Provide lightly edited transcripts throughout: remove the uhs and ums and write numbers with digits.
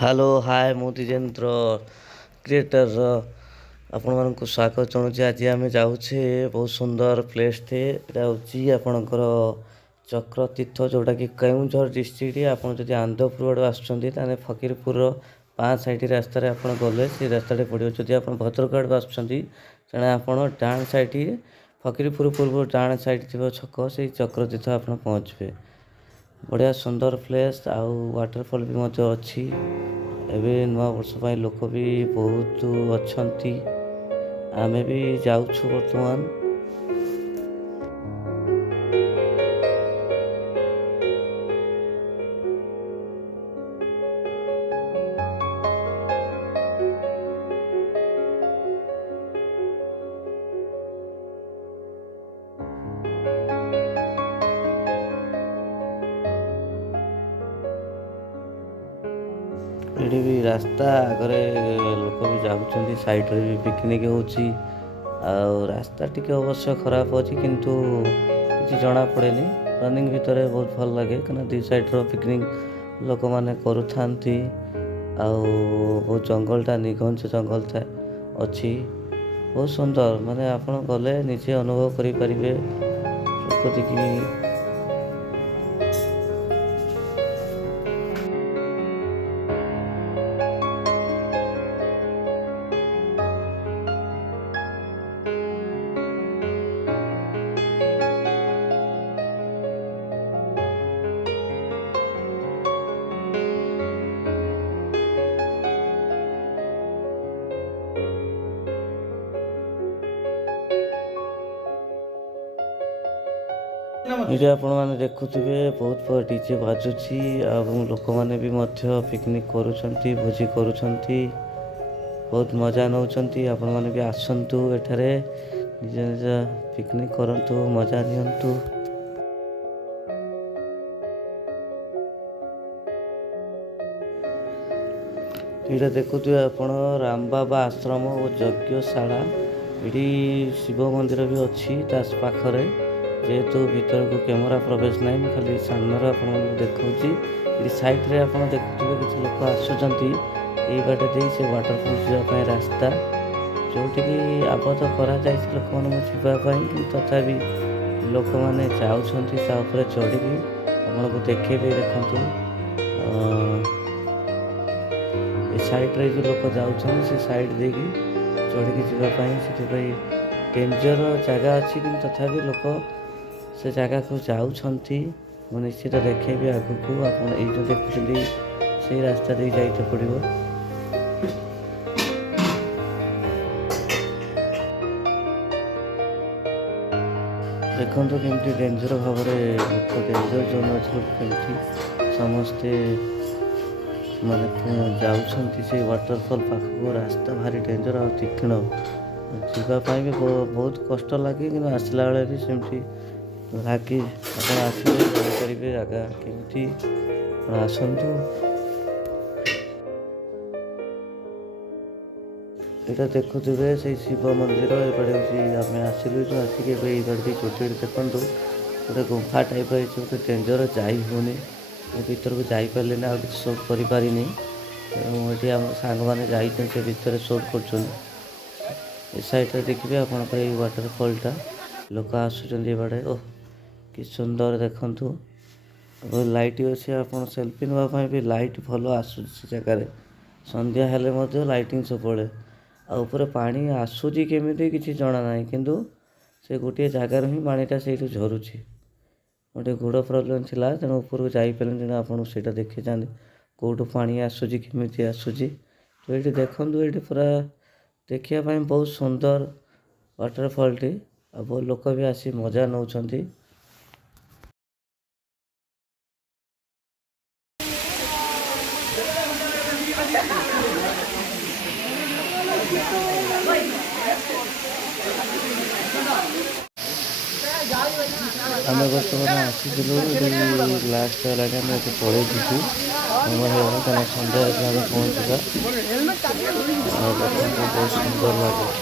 Hello hi मु दिजेन्द्र creator आपण मानक स्वागत जनाऊँ। आज आम जाऊे बहुत सुंदर प्लेस टे आपणकर चक्र तीर्थ जोटा कि केउझर डिस्ट्रिक्ट आपड़ आंध्रपुर आड़े आसुँच फकीरपुर 5 साइड रास्तार आप गले से रास्ता पड़ो। जदि आप भद्रक आड़े आसुँच आप डाण साइड फकीरपुर पूर्व डाण साइड थी छक से चक्र तीर्थ आप पहुँचे। बढ़िया सुंदर प्लेस आउ वाटरफॉल भी अच्छी। एबे नवा वर्ष पाई लोक भी बहुत अच्छी। आमे भी जाऊँ बर्तमान। ये भी रास्ता आगे लोक भी जाऊँ साइड भी पिकनिक होची। रास्ता टी अवश्य खराब अच्छी किंतु किसी जना पड़े रनिंग भितर बहुत भल लगे कहीं दी साइड पिकनिक लोक मैंने करुँच। बहुत जंगलटा निघंच जंगल था अच्छी बहुत सुंदर माने आपण गले निजे अनुभव करें प्रकृति की। ये आपण मैंने देखुवे बहुत डीजे बाजुची लोक मैंने भी पिकनिक करुँच भोजी करुँच बहुत मजा नौ। आपण मैंने भी आसतु एठारे निज निज पिकनिक करंतु मजा नियंतु। ये देखुवे आपण रामबाबा आश्रम और यज्ञशाला ये शिव मंदिर भी अच्छी पाखरे जेहेतु भीतर को कैमेरा प्रवेश ना खाली सामने आप देखा साइड रे आप देखुए किसी लोक आसुँच बाटे दे से वाटरफॉल जावाई रास्ता जोटि आबद्ध करा लोक मैंने तथापि लोक मैंने जाऊँच चढ़ी आपको देखे देखु साइड रे जो लोक जाऊँ से साइड दे चढ़ी जावाई डेंजर जगह अच्छी कि तथापि लोक से जगह को जाऊँच। मैं निश्चित देखेबी आग को आप जो देखुं से रास्ता दे जाइते पड़ो। देखो केमती डेंजर भाव लोक डेंजर जोन अच्छी समस्ते माने जाऊँच से वाटरफॉल पाखक रास्ता भारी डेंजर और तीक्ष्ण जावाई भी बहुत कष्ट लगे कि आसला बेले भी सेमती लगे। आप आसवे जापर जगह केमती आसतु। यहाँ देखुवे से शिव मंदिर ये आम आसलु जो आसिक ये चोटी देखु गोटे गुंफा टाइप गोटे डेंजर जाई होनी भीतर को जापारे ना कि शूट करें आम सांग मैंने जाते भितर शूट कर साइड देखिए आप वाटरफॉलटा लोक आसुँच बाड़े ओह कि सुंदर देखु लाइट अच्छे आप सेल्फी नापी भी लाइट भल आसू जगार संध्या हेले लाइटिंग सब ऊपर पानी आसूची केमी किसी जना ना किंतु से गोटे जगार ही पानीटा से झरुची गोटे गोड़ प्रोब्लेम थिला तेणु ऊपर को जापारे तेणु आपको से देखी जाते कौटू पानी आसूची केमी आसूची। तो ये देखु ये पूरा देखापी बहुत सुंदर वाटरफॉलटी बहुत लोक भी आसी मजा नौ। आम बर्तमान आसी लास्ट है पड़े जीवु कहीं सन्ध्या आम पहुँचा बहुत सुंदर लगे।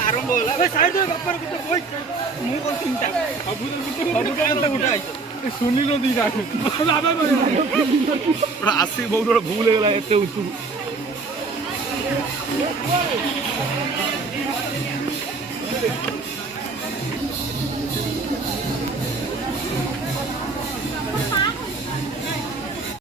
ଆରମ୍ଭ ହେଲା ମୁଁ କଣ ଚିନ୍ତା ଶୁଣିଲ ଦିଟା ଆସି ବହୁତ ଗୋଟେ ଭୁଲ ହେଇଗଲା ଏତେ ଉତ୍ତୁ